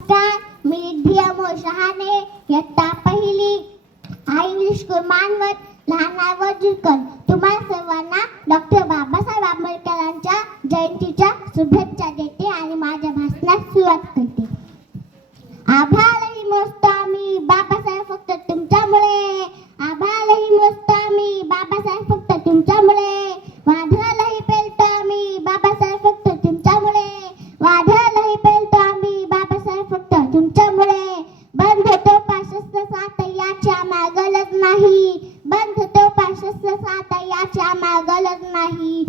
नमस्कार, मी धियामो शहाणे, इयत्ता पहिली, इंग्लिश स्कूल मानवत, लहान वजीरकर. तुम्हाला सर्वांना डॉक्टर बाबासाहेब आंबेडकरांच्या जयंतीच्या शुभेच्छा देते आणि माझ्या भाषणास सुरुवात करते. आभारही मोजतो आम्ही बाबासाहेब फक्त तुमच्यामुळे, आभारही मोजतो आम्ही बाबासाहेब फक्त तुमच्यामुळे, वादळालाही पेलतो आम्ही बाबासाहेब फक्त तुमच्यामुळे, वादळालाही पेलतो आम्ही बाबासाहेब फक्त तुमच्यामुळे. बंद होतो पाशस्त्र साथ याची आम्हाला गरज नाही, बंद होतो पाशस्त्र साथ याची आम्हाला गरज नाही.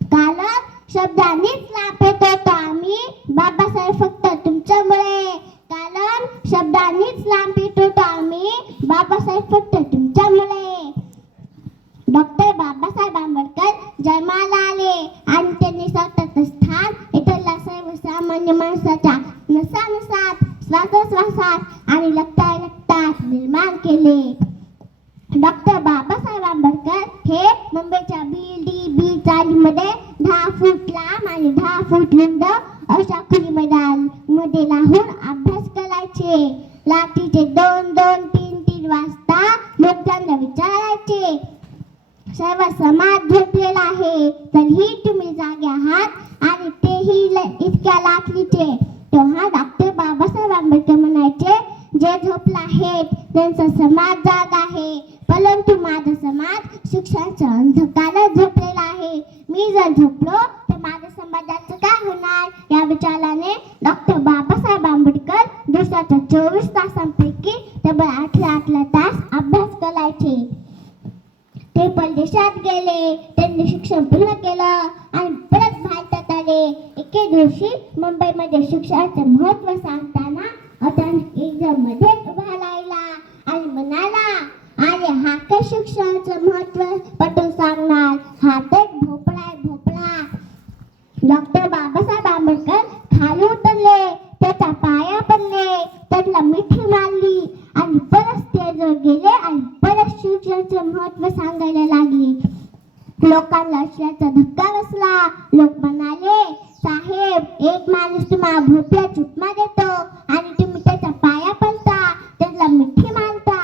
कारण शब्दांनीच लाभ येतो आम्ही बाबासाहेब फक्त तुमच्यामुळे, कारण शब्दांनीच लांब येतो आम्ही बाबासाहेब फक्त तुमच्यामुळे. डॉक्टर बाबासाहेब आंबेडकर जन्माला आले आणि त्यांनी स्वतःचं स्थान इथल्या सर्वसामान्य माणसाच्या नसानसात, श्वासोश्वासात आणि रक्तात निर्माण केले. डॉक्टर बाबासाहेब आंबेडकर हे मुंबईच्या BD चाळीमध्ये 10 फूट लांब आणि 10 फूट रुंद अशा खुली मैदानामध्ये राहून अभ्यास करायचे. रात्रीचे 2-2, 3-3 वाजता लोक त्यांना विचारायचे, सर्व समाज झोपलेला आहे तरीही तुम्ही जागे आहात आणि तेही इतक्या रात्रीचे. तेव्हा डॉक्टर बाबासाहेब आंबेडकर म्हणायचे, जे झोपला आहेत त्यांचा समाज जाग आहे, परंतु माझा समाज शिक्षणाच्या अंधकारात झोपलेला आहे. मी जर झोपलो तर माझ्या समाजाचं काय होणार? या विचाराने डॉक्टर बाबासाहेब आंबेडकर दिवसाच्या 24 तासांपैकी तब्बल 8 तास अभ्यास करायचे. ते परदेशात गेले, त्यांनी शिक्षण पूर्ण केलं आणि परत भारतात आले. एके दिवशी मुंबईमध्ये शिक्षणाचं महत्त्व सांगताना अचानक एक जण मध्येच उभा राहिला आणि म्हणाला, अरे हा काय शिक्षणाचं महत्त्व पटवून सांगणार, हा तर भोपळा आहे भोपळा. डॉक्टर बाबासाहेब आंबेडकर खाली उतरले, त्याच्या पाया पडले, त्याला मिठी मारली आणि परत स्टेजवर गेले आणि परत शिक्षणाचं महत्त्व सांगायला लागले. लोकांना आश्चर्याचा धक्का बसला. लोक म्हणाले, साहेब, एक माणूस तुम्हाला भोपळ्याची उपमा देतो आणि तुम्ही त्याच्या पाया पडता, त्याला मिठी मारता.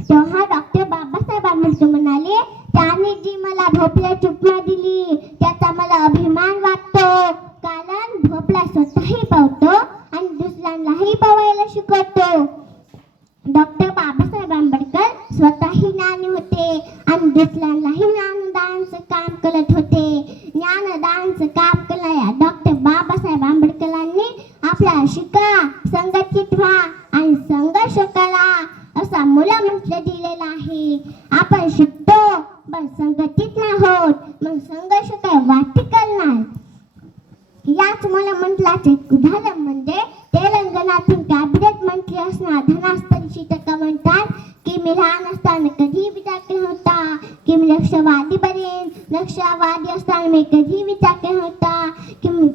तेव्हा डॉक्टर बाबासाहेब आंबेडकर म्हणाले, त्याने जी मला भोपळ्याची उपमा दिली त्याचा मला अभिमान वाटतो, कारण भोपळा स्वतःही पवतो आणि दुसऱ्यांनाही पवायला शिकवतो. डॉक्टर बाबासाहेब आंबेडकर स्वतःही ज्ञानी होते आणि दुसऱ्यांनाही ज्ञानदानाचं काम करत होते. ज्ञानदानाचं काम करणाऱ्या डॉक्टर बाबासाहेब आंबेडकरांनी आपल्याला शिका, संघटित व्हा आणि संघर्ष करा असा मूलमंत्र दिलेला आहे. आपण शिकतो पण संघटित नाही होत, मग संघर्ष काय वाटी करणार? याच मूलमंत्राचे उदाहरण म्हणजे तेलंगणातून कॅबिनेट मंत्री असणारा धनास्थरी सीतक्का म्हणतात की मी लहान असताना कधी विचार केला होता की मी लक्षवादी बनेन, लक्षवादी असताना मी कधी विचार केला होता की मी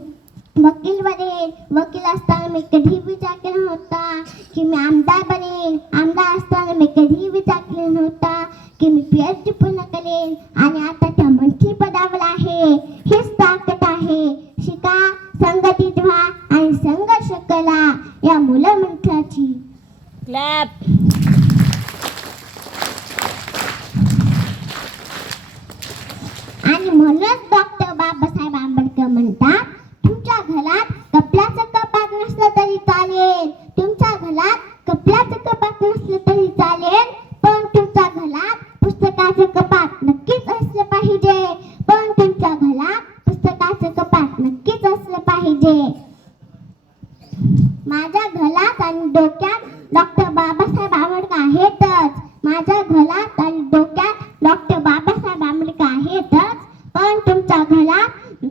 वकील बनेन, वकील असताना मी कधी विचार केला होता की मी आमदार बनेन, आमदार असताना मी कधी विचार केला नव्हता की मी PhD पूर्ण करेन आणि आता त्या मंत्री पदावर आहे. हीच ताकद आहे. शिका, संघटित व्हा आणि संघर्ष करा या मूलमंत्राची. क्लॅप. आणि म्हणूनच डॉक्टर बाबासाहेब आंबेडकर म्हणतात, तुमच्या घरात कपड्याचं कपाट नसलं तरी चालेल, तुमच्या घरात कपड्याचं कपाट नसलं तरी चालेल, पण तुमच्या घरात पुस्तकाचं कपाट नक्कीच असलं पाहिजे, पण तुमच्या घरात पुस्तकाचं कपाट नक्कीच असलं पाहिजे. माझ्या घरात आणि डोक्यात डॉक्टर बाबासाहेब आंबेडकर आहेतच, माझ्या घरात आणि डोक्यात डॉक्टर बाबासाहेब आंबेडकर आहेतच, पण तुमच्या घरात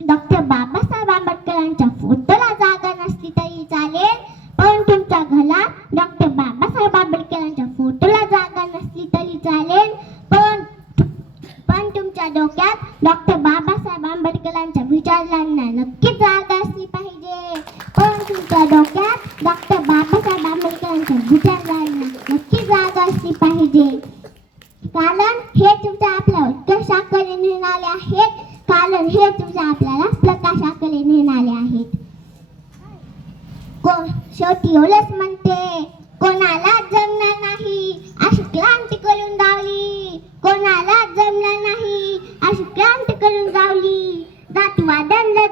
डॉक्टर बाबासाहेब आंबेडकरांच्या फोटोला जागा नसली तरी चालेल, पण तुमच्या घरात डॉक्टर बाबासाहेब आंबेडकरांच्या फोटोला जागा नसली तरी चालेल, पण तुमच्या डोक्यात डॉक्टर बाबासाहेब आंबेडकरांच्या विचारांना नक्कीच जागा असली पाहिजे, पण तुमच्या डोक्यात डॉक्टर बाबासाहेब आंबेडकरांच्या विचारांना नक्कीच जागा असली पाहिजे. कारण हे तुमच्या आपल्या उत्कर्षाकडे नेणारे आहेत, कारण हे तुमच्या आपल्याला प्रकाशाकडे नेणारे आहेत. शेवटी एवढंच म्हणते, कोणाला जमणार नाही अशी क्रांती करून दावली, कोणाला जमणार नाही अशी क्रांती करून दावली. जातीवादांना